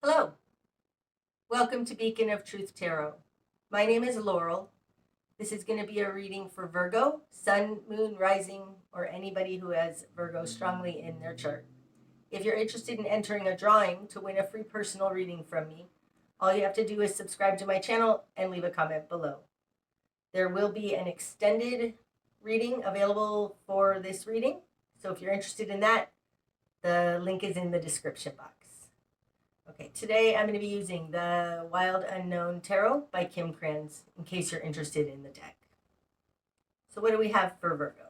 Hello, welcome to Beacon of Truth Tarot. My name is Laurel. This is going to be a reading for Virgo, Sun, Moon, Rising, or anybody who has Virgo strongly in their chart. If you're interested in entering a drawing to win a free personal reading from me, all you have to do is subscribe to my channel and leave a comment below. There will be an extended reading available for this reading, so if you're interested in that, the link is in the description box. Okay, today I'm going to be using the Wild Unknown Tarot by Kim Kranz, in case you're interested in the deck. So what do we have for Virgo?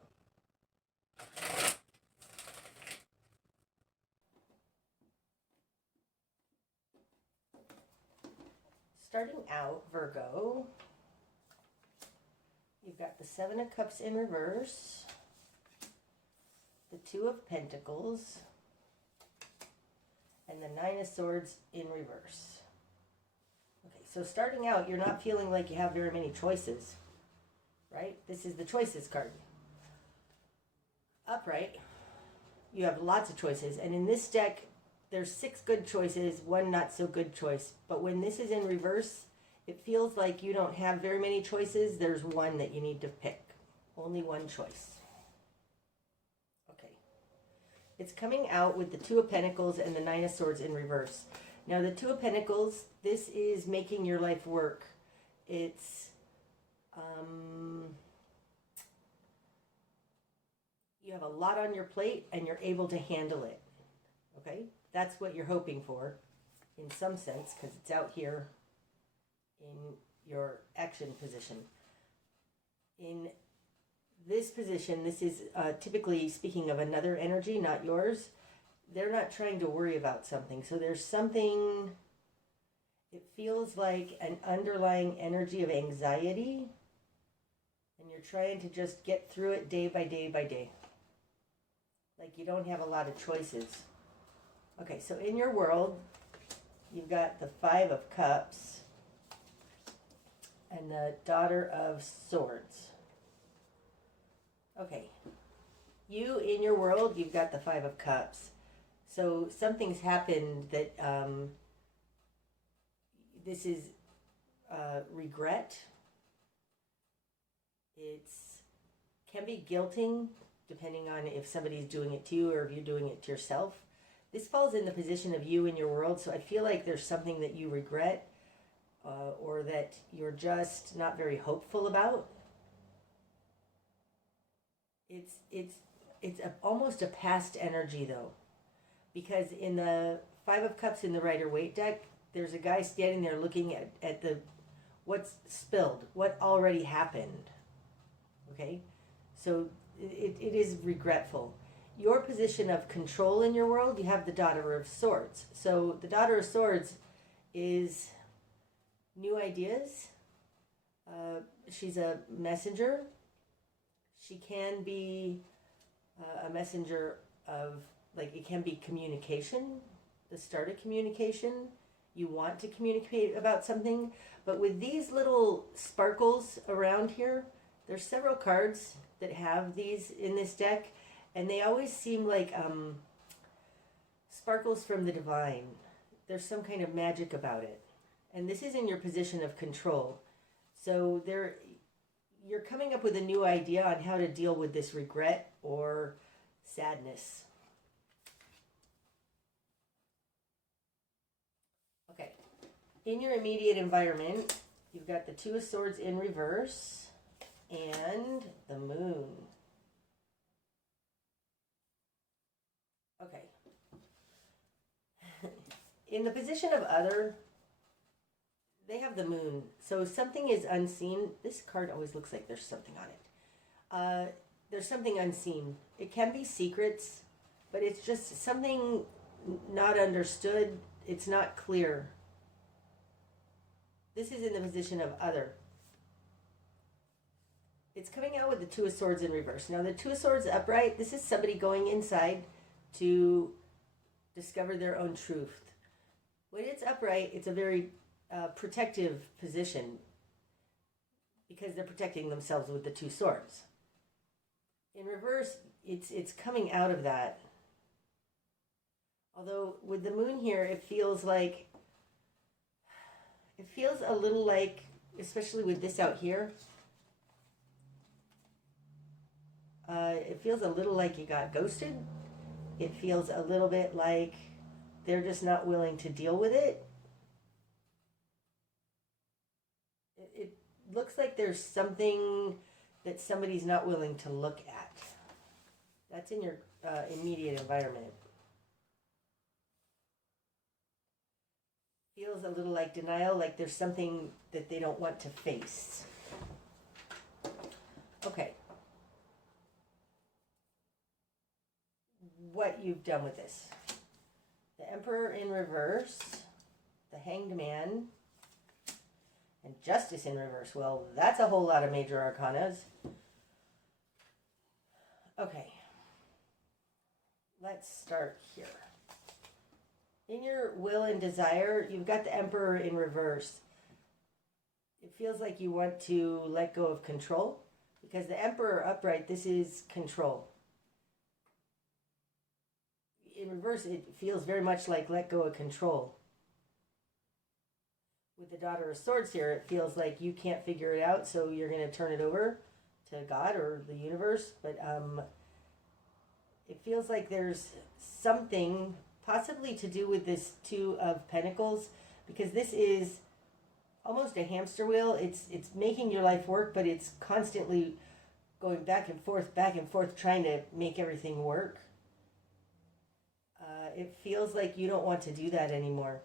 Starting out, Virgo, you've got the Seven of Cups in reverse, the Two of Pentacles, and the Nine of Swords in reverse. Okay, so starting out, you're not feeling like you have very many choices, right? This is the choices card. Upright, you have lots of choices, and in this deck, there's 6 good choices, 1 not so good choice. But when this is in reverse, it feels like you don't have very many choices. There's 1 that you need to pick. Only 1 choice. It's coming out with the Two of Pentacles and the Nine of Swords in reverse. Now, the Two of Pentacles, this is making your life work. It's, you have a lot on your plate and you're able to handle it. Okay? That's what you're hoping for in some sense, because it's out here in your action position. In this position, this is typically speaking of another energy, not yours. They're not trying to worry about something. So there's something, it feels like an underlying energy of anxiety, and you're trying to just get through it day by day by day. Like you don't have a lot of choices. Okay, so in your world, you've got the Five of Cups and the Daughter of Swords. Okay, you in your world, you've got the Five of Cups. So something's happened that this is regret. It's can be guilting, depending on if somebody's doing it to you or if you're doing it to yourself. This falls in the position of you in your world, so I feel like there's something that you regret or that you're just not very hopeful about. It's almost a past energy though, because in the Five of Cups in the Rider-Waite deck, there's a guy standing there looking at the what's spilled, what already happened. Okay, so it is regretful. Your position of control in your world, you have the Daughter of Swords. So the Daughter of Swords is new ideas. She's a messenger. She can be a messenger of, like, it can be communication, the start of communication. You want to communicate about something, but with these little sparkles around here, there's several cards that have these in this deck, and they always seem like sparkles from the divine. There's some kind of magic about it. And this is in your position of control. So you're coming up with a new idea on how to deal with this regret or sadness. Okay. In your immediate environment, you've got the Two of Swords in reverse and the Moon. Okay. In the position of other, they have the Moon. So something is unseen. This card always looks like there's something on it. There's something unseen. It can be secrets, but it's just something not understood. It's not clear. This is in the position of other. It's coming out with the Two of Swords in reverse. Now the Two of Swords upright, this is somebody going inside to discover their own truth. When it's upright, it's a very protective position because they're protecting themselves with the two swords. In reverse, it's coming out of that. Although with the Moon here, it feels like It feels a little like, especially with this out here, it feels a little like you got ghosted. It feels a little bit like they're just not willing to deal with it. It looks like there's something that somebody's not willing to look at. That's in your immediate environment. Feels a little like denial, like there's something that they don't want to face. Okay. What you've done with this. The Emperor in reverse, the Hanged Man, and Justice in reverse. Well, that's a whole lot of major arcanas. Okay. Let's start here. In your will and desire, you've got the Emperor in reverse. It feels like you want to let go of control, because the Emperor upright, this is control. In reverse, it feels very much like let go of control. With the Daughter of Swords here, it feels like you can't figure it out, so you're going to turn it over to God or the universe. But it feels like there's something possibly to do with this Two of Pentacles, because this is almost a hamster wheel. It's making your life work, but it's constantly going back and forth, trying to make everything work. It feels like you don't want to do that anymore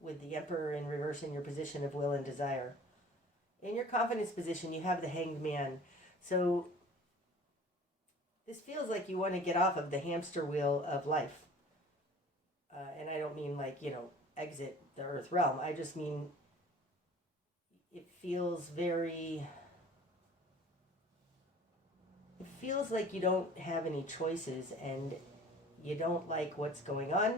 with the Emperor in reverse in your position of will and desire. In your confidence position, you have the Hanged Man. So this feels like you want to get off of the hamster wheel of life. And I don't mean like, exit the earth realm. I just mean it feels like you don't have any choices and you don't like what's going on.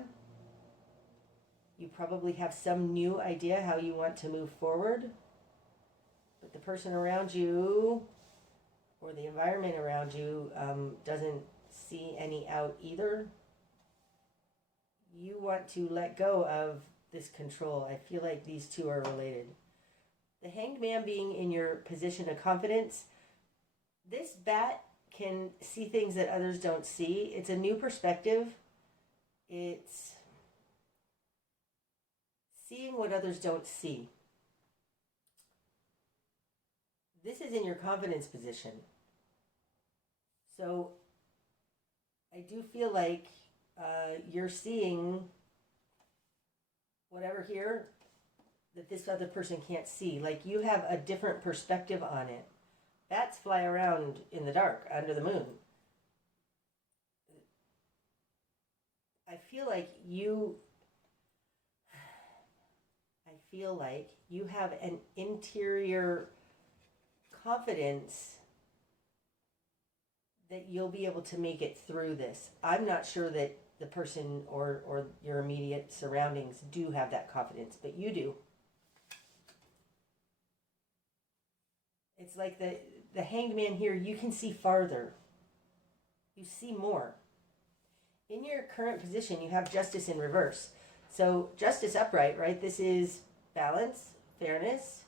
You probably have some new idea how you want to move forward. But the person around you or the environment around you doesn't see any out either. You want to let go of this control. I feel like these two are related. The Hanged Man being in your position of confidence, this bat can see things that others don't see. It's a new perspective. It's seeing what others don't see. This is in your confidence position. So I do feel like you're seeing whatever here that this other person can't see. Like you have a different perspective on it. Bats fly around in the dark under the moon. I feel like you have an interior confidence that you'll be able to make it through this. I'm not sure that the person or your immediate surroundings do have that confidence, but you do. It's like the Hanged Man here, you can see farther. You see more. In your current position, you have Justice in reverse. So Justice upright, right? This is balance, fairness,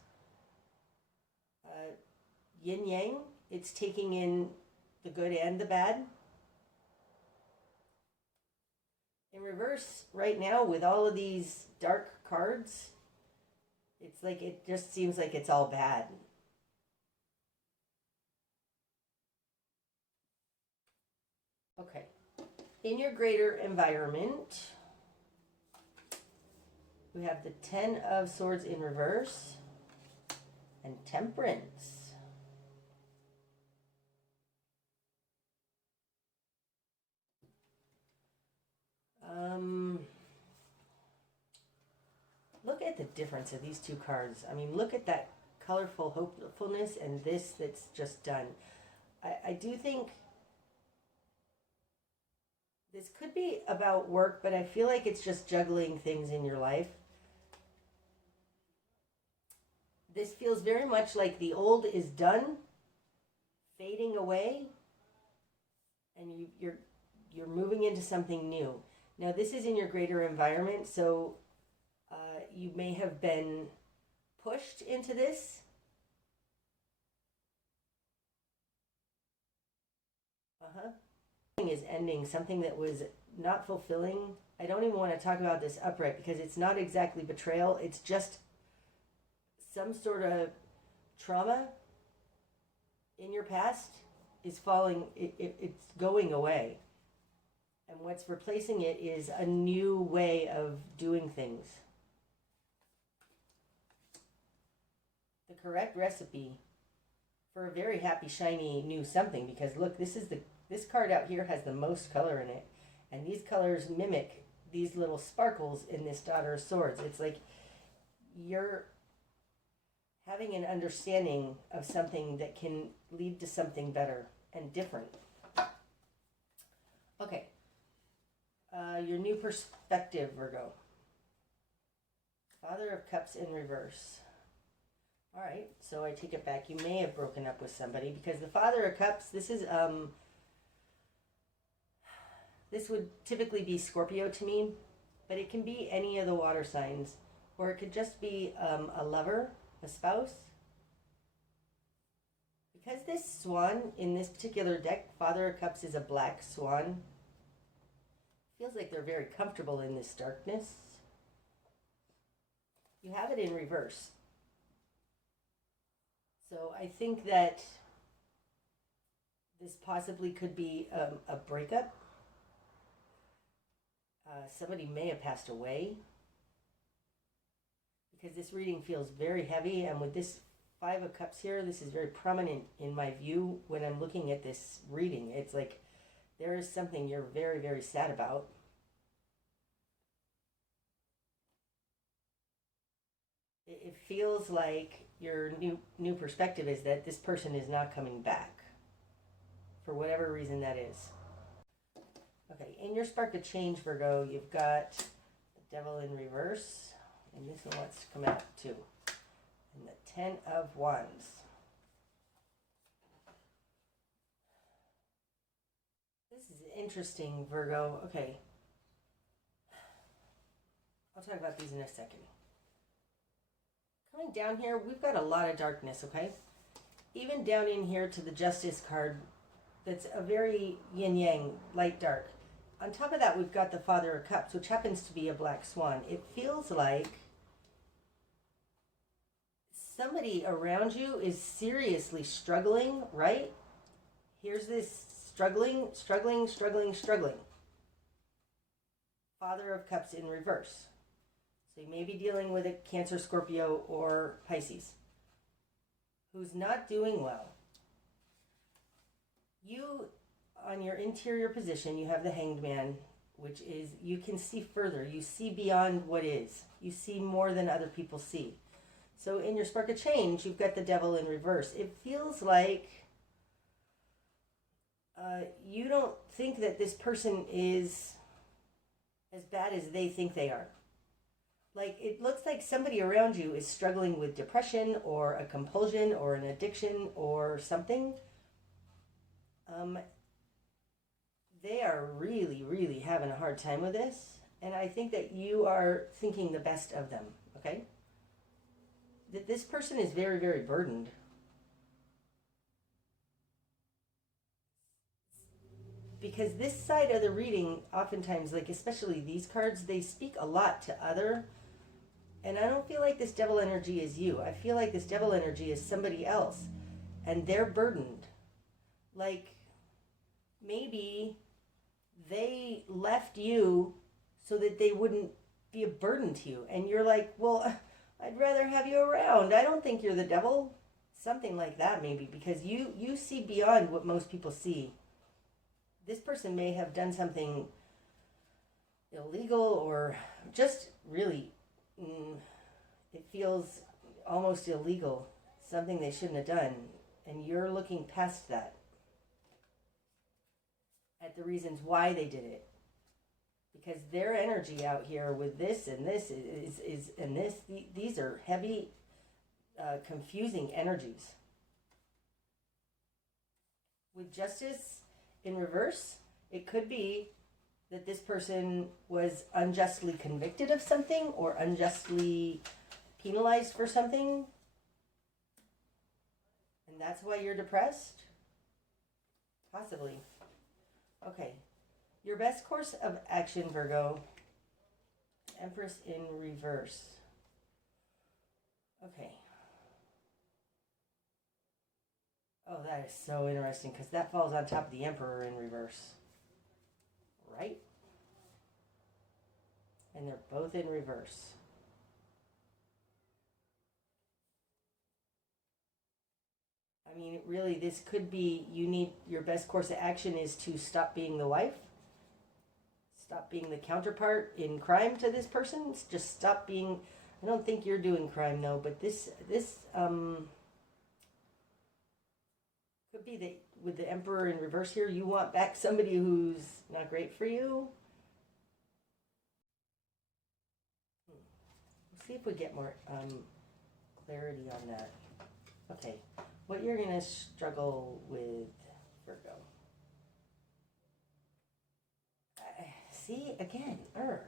yin yang. It's taking in the good and the bad. In reverse, right now, with all of these dark cards, it's like it just seems like it's all bad. Okay. In your greater environment, we have the Ten of Swords in reverse and Temperance. Look at the difference of these two cards. I mean, look at that colorful hopefulness and this that's just done. I do think this could be about work, but I feel like it's just juggling things in your life. This feels very much like the old is done, fading away, and you're moving into something new. Now, this is in your greater environment, so you may have been pushed into this. Is ending something that was not fulfilling. I don't even want to talk about this upright because it's not exactly betrayal. It's just some sort of trauma in your past is falling, it's going away. And what's replacing it is a new way of doing things. The correct recipe for a very happy, shiny, new something, because look, this card out here has the most color in it. And these colors mimic these little sparkles in this Daughter of Swords. It's like you're having an understanding of something that can lead to something better and different. Okay. Your new perspective, Virgo. Father of Cups in reverse. All right, so I take it back. You may have broken up with somebody because the Father of Cups, this would typically be Scorpio to me, but it can be any of the water signs, or it could just be a lover, a spouse. Because this swan in this particular deck, Father of Cups is a black swan, feels like they're very comfortable in this darkness. You have it in reverse. So I think that this possibly could be a breakup. Somebody may have passed away because this reading feels very heavy, and with this Five of Cups here, this is very prominent in my view when I'm looking at this reading. It's like there is something you're very, very sad about. It feels like your new perspective is that this person is not coming back for whatever reason that is. Okay, in your spark of change, Virgo, you've got the Devil in reverse, and this one wants to come out too. And the Ten of Wands. This is interesting, Virgo. Okay. I'll talk about these in a second. Coming down here, we've got a lot of darkness, okay? Even down in here to the Justice card, that's a very yin-yang, light-dark. On top of that, we've got the Father of Cups, which happens to be a black swan. It feels like somebody around you is seriously struggling, right? Here's this struggling. Father of Cups in reverse. So you may be dealing with a Cancer, Scorpio, or Pisces who's not doing well. You, on your interior position, you have the Hanged Man, which is you can see further. You see beyond what is. You see more than other people see. So in your spark of change, you've got the Devil in reverse. It feels like you don't think that this person is as bad as they think they are. Like, it looks like somebody around you is struggling with depression or a compulsion or an addiction or something. They are really, really having a hard time with this. And I think that you are thinking the best of them, okay? That this person is very, very burdened. Because this side of the reading, oftentimes, like especially these cards, they speak a lot to other. And I don't feel like this Devil energy is you. I feel like this Devil energy is somebody else. And they're burdened. Like, maybe they left you so that they wouldn't be a burden to you. And you're like, well, I'd rather have you around. I don't think you're the devil. Something like that maybe. Because you see beyond what most people see. This person may have done something illegal or just really, it feels almost illegal. Something they shouldn't have done. And you're looking past that. At the reasons why they did it. Because their energy out here with this and this these are heavy, confusing energies. With Justice in reverse, it could be that this person was unjustly convicted of something or unjustly penalized for something, and that's why you're depressed? Possibly. Okay. Your best course of action, Virgo. Empress in reverse. Okay. Oh, that is so interesting because that falls on top of the Emperor in reverse. Right? And they're both in reverse. I mean, really, this could be, your best course of action is to stop being the wife. Stop being the counterpart in crime to this person. Just stop being, I don't think you're doing crime though, but this could be that with the Emperor in reverse here, you want back somebody who's not great for you. Let's see if we get more clarity on that. Okay, what you're going to struggle with, Virgo. See, again, the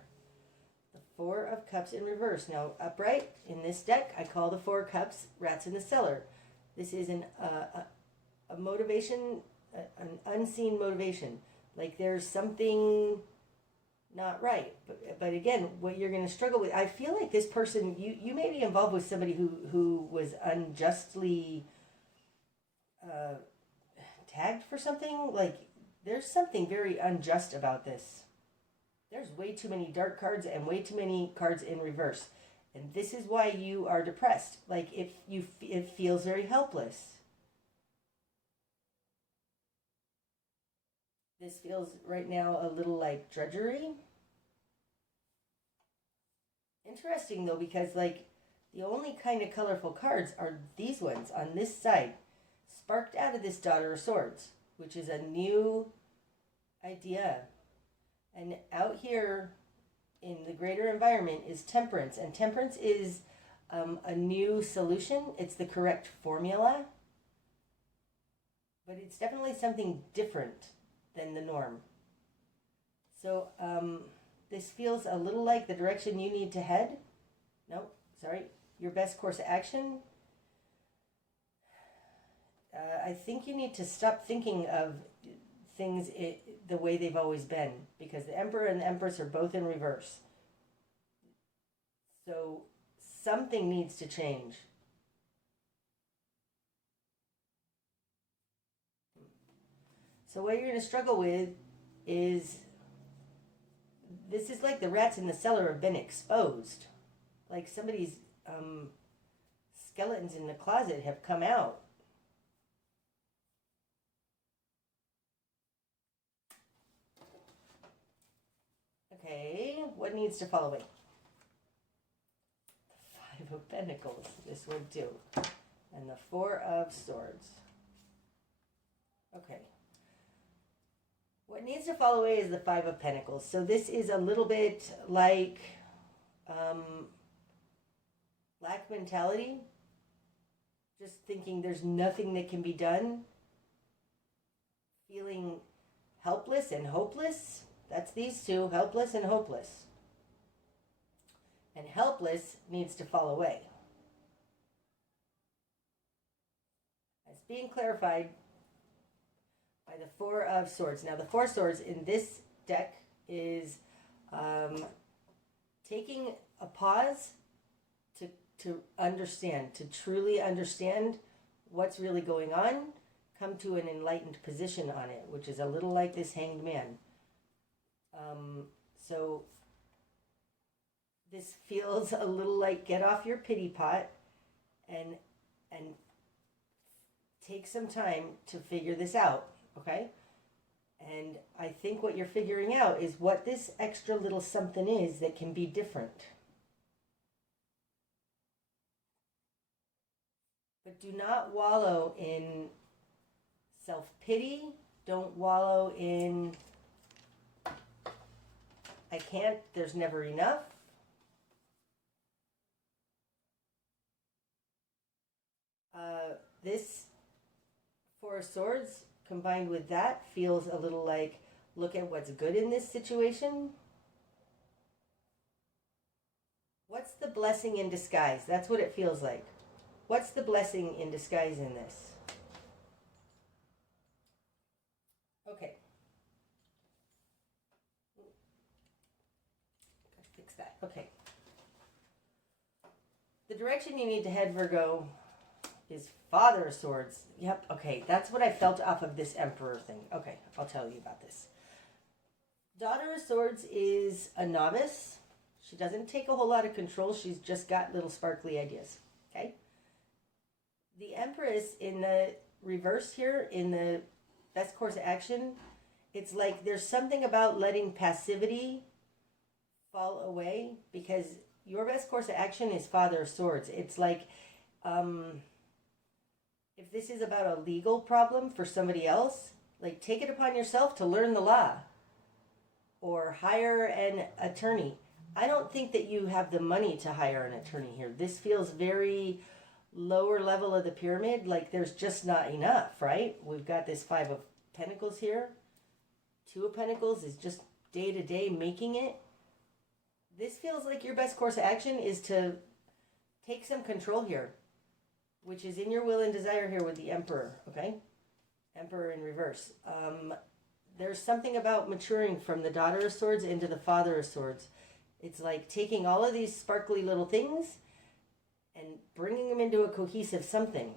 Four of Cups in reverse. Now, upright in this deck, I call the Four of Cups rats in the cellar. This is a motivation, an unseen motivation. Like there's something not right. But again, what you're going to struggle with, I feel like this person, you may be involved with somebody who was unjustly tagged for something. Like there's something very unjust about this. There's way too many dark cards and way too many cards in reverse. And this is why you are depressed. Like it feels very helpless. This feels right now a little like drudgery. Interesting though, because like the only kind of colorful cards are these ones on this side, sparked out of this Daughter of Swords, which is a new idea. And out here in the greater environment is Temperance. And Temperance is a new solution. It's the correct formula. But it's definitely something different than the norm. So this feels a little like the direction you need to head. No, sorry. Your best course of action. I think you need to stop thinking of things the way they've always been, because the Emperor and the Empress are both in reverse. So something needs to change. So what you're going to struggle with is, this is like the rats in the cellar have been exposed. Like somebody's skeletons in the closet have come out. Okay, what needs to fall away? The Five of Pentacles, this one too. And the Four of Swords. Okay. What needs to fall away is the Five of Pentacles. So this is a little bit like lack mentality. Just thinking there's nothing that can be done. Feeling helpless and hopeless. That's these two, helpless and hopeless. And helpless needs to fall away. It's being clarified by the Four of Swords. Now, the Four of Swords in this deck is taking a pause to understand, to truly understand what's really going on, come to an enlightened position on it, which is a little like this Hanged Man. So this feels a little like get off your pity pot and take some time to figure this out, okay? And I think what you're figuring out is what this extra little something is that can be different. But do not wallow in self-pity. Don't wallow in I can't, there's never enough. This Four of Swords combined with that feels a little like, look at what's good in this situation. What's the blessing in disguise? That's what it feels like. What's the blessing in disguise in this? Okay. Gotta fix that. Okay. The direction you need to head, Virgo, is Father of Swords. Yep, okay. That's what I felt off of this Emperor thing. Okay, I'll tell you about this. Daughter of Swords is a novice. She doesn't take a whole lot of control. She's just got little sparkly ideas. Okay? The Empress in the reverse here, in the best course of action, it's like there's something about letting passivity fall away, because your best course of action is Father of Swords. It's like, if this is about a legal problem for somebody else, like take it upon yourself to learn the law or hire an attorney. I don't think that you have the money to hire an attorney here. This feels very lower level of the pyramid, like there's just not enough, right? We've got this Five of Pentacles here. Two of Pentacles is just day to day making it. This feels like your best course of action is to take some control here, which is in your will and desire here with the Emperor, okay? Emperor in reverse. There's something about maturing from the Daughter of Swords into the Father of Swords. It's like taking all of these sparkly little things and bringing them into a cohesive something.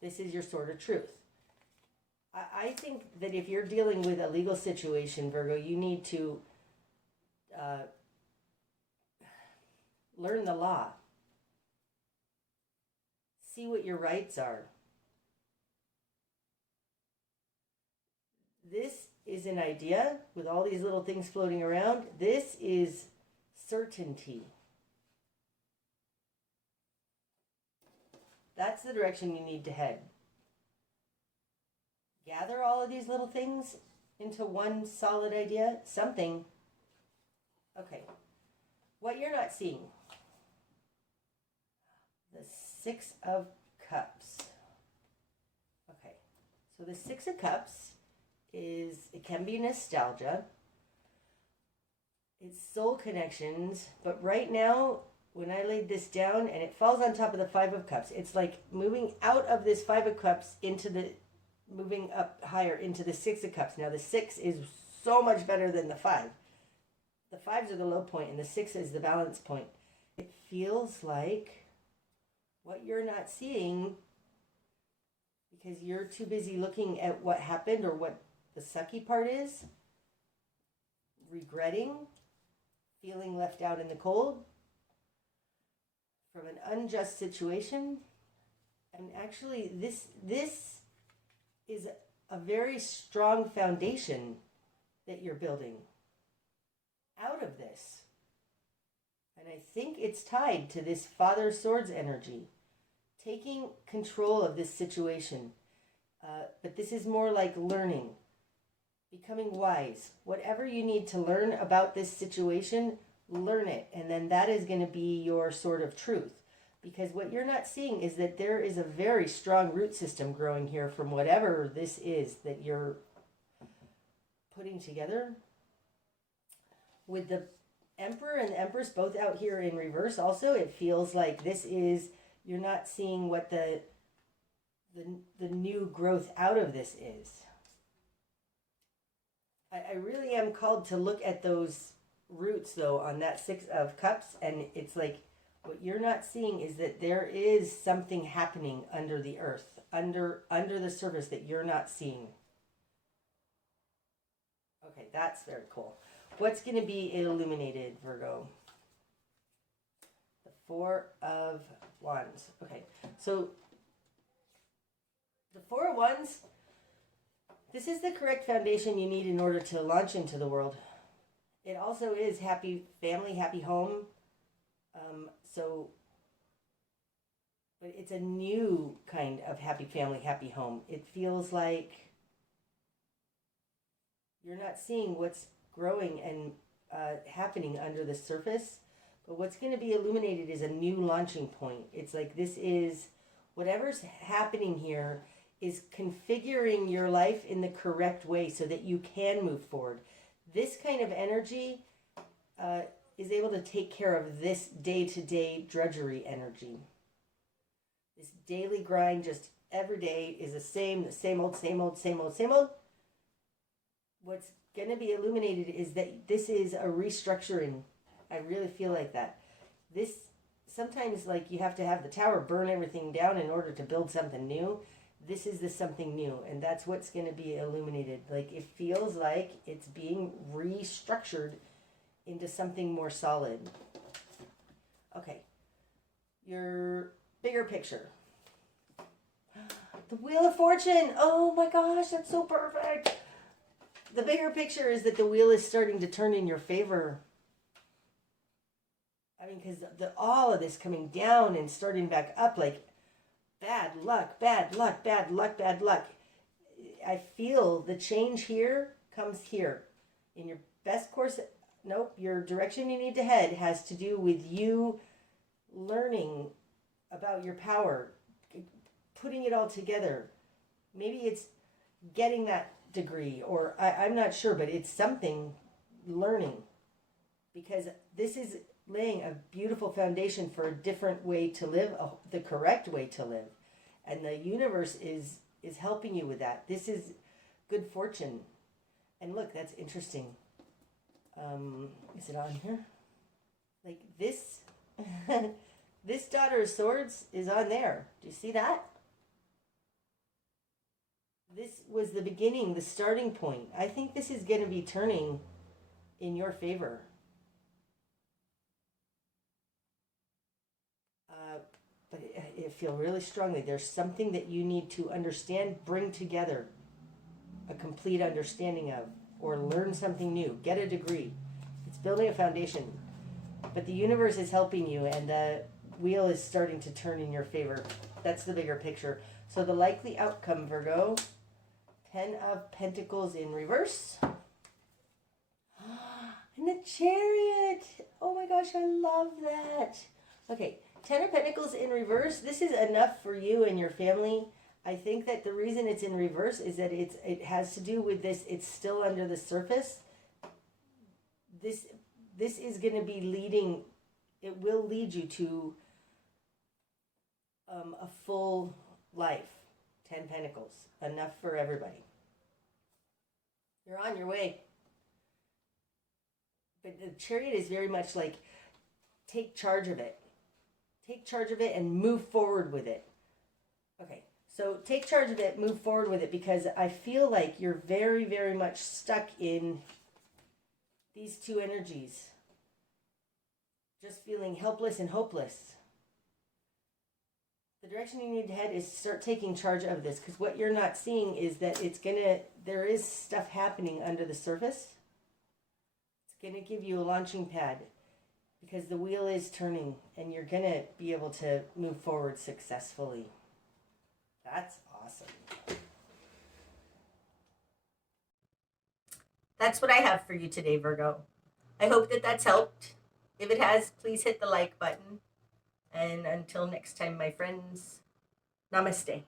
This is your sword of truth. I think that if you're dealing with a legal situation, Virgo, you need to learn the law. See what your rights are. This is an idea with all these little things floating around. This is certainty. That's the direction you need to head. Gather all of these little things into one solid idea, something. Okay. What you're not seeing. The Six of Cups. Okay. So the Six of Cups it can be nostalgia. It's soul connections, but right now, when I laid this down and it falls on top of the Five of Cups, it's like moving out of this Five of Cups moving up higher into the Six of Cups. Now the Six is so much better than the Five. The Fives are the low point and the Six is the balance point. It feels like what you're not seeing because you're too busy looking at what happened or what the sucky part is, regretting, feeling left out in the cold from an unjust situation. And actually this is a very strong foundation that you're building out of this. And I think it's tied to this Father of Swords energy, taking control of this situation. But this is more like learning, becoming wise. Whatever you need to learn about this situation, learn it. And then that is going to be your sword of truth. Because what you're not seeing is that there is a very strong root system growing here from whatever this is that you're putting together. With the Emperor and the Empress both out here in reverse also, it feels like this is, you're not seeing what the new growth out of this is. I really am called to look at those roots though on that Six of Cups, and it's like what you're not seeing is that there is something happening under the earth, under the surface that you're not seeing. Okay, that's very cool. What's going to be illuminated, Virgo? The Four of Wands. Okay, so the Four of Wands, this is the correct foundation you need in order to launch into the world. It also is happy family, happy home. But it's a new kind of happy family, happy home. It feels like you're not seeing what's growing and happening under the surface. But what's going to be illuminated is a new launching point. It's like this is, whatever's happening here is configuring your life in the correct way so that you can move forward. This kind of energy is able to take care of this day-to-day drudgery energy. This daily grind, just every day is the same old, same old, same old, same old. What's going to be illuminated is that this is a restructuring. I really feel like that. This, sometimes like you have to have the tower burn everything down in order to build something new. This is the something new, and that's what's going to be illuminated. Like it feels like it's being restructured into something more solid. Okay, your bigger picture. The Wheel of Fortune. Oh my gosh, that's so perfect. The bigger picture is that the wheel is starting to turn in your favor. I mean, because all of this coming down and starting back up, like bad luck, bad luck, bad luck, bad luck. I feel the change here comes here. In your best course, nope, your direction you need to head has to do with you learning about your power, putting it all together. Maybe it's getting that degree, or I'm not sure, but it's something learning, because this is laying a beautiful foundation for a different way to live, the correct way to live. And the universe is helping you with that. This is good fortune. And look, that's interesting. Is it on here? Like this, this Daughter of Swords is on there. Do you see that? This was the beginning, the starting point. I think this is going to be turning in your favor. But I feel really strongly there's something that you need to understand, bring together a complete understanding of, or learn something new, get a degree. It's building a foundation. But the universe is helping you, and the wheel is starting to turn in your favor. That's the bigger picture. So the likely outcome, Virgo, 10 of Pentacles in reverse. And the Chariot. Oh my gosh, I love that. Okay, 10 of Pentacles in reverse. This is enough for you and your family. I think that the reason it's in reverse is that it has to do with this. It's still under the surface. This is going to be leading. It will lead you to a full life. 10 Pentacles. Enough for everybody. You're on your way. But the Chariot is very much like, take charge of it. Take charge of it and move forward with it. Okay, so take charge of it, move forward with it, because I feel like you're very, very much stuck in these two energies. Just feeling helpless and hopeless. The direction you need to head is start taking charge of this, because what you're not seeing is that there is stuff happening under the surface. It's going to give you a launching pad, because the wheel is turning and you're going to be able to move forward successfully. That's awesome. That's what I have for you today, Virgo. I hope that that's helped. If it has, please hit the like button. And until next time, my friends, namaste.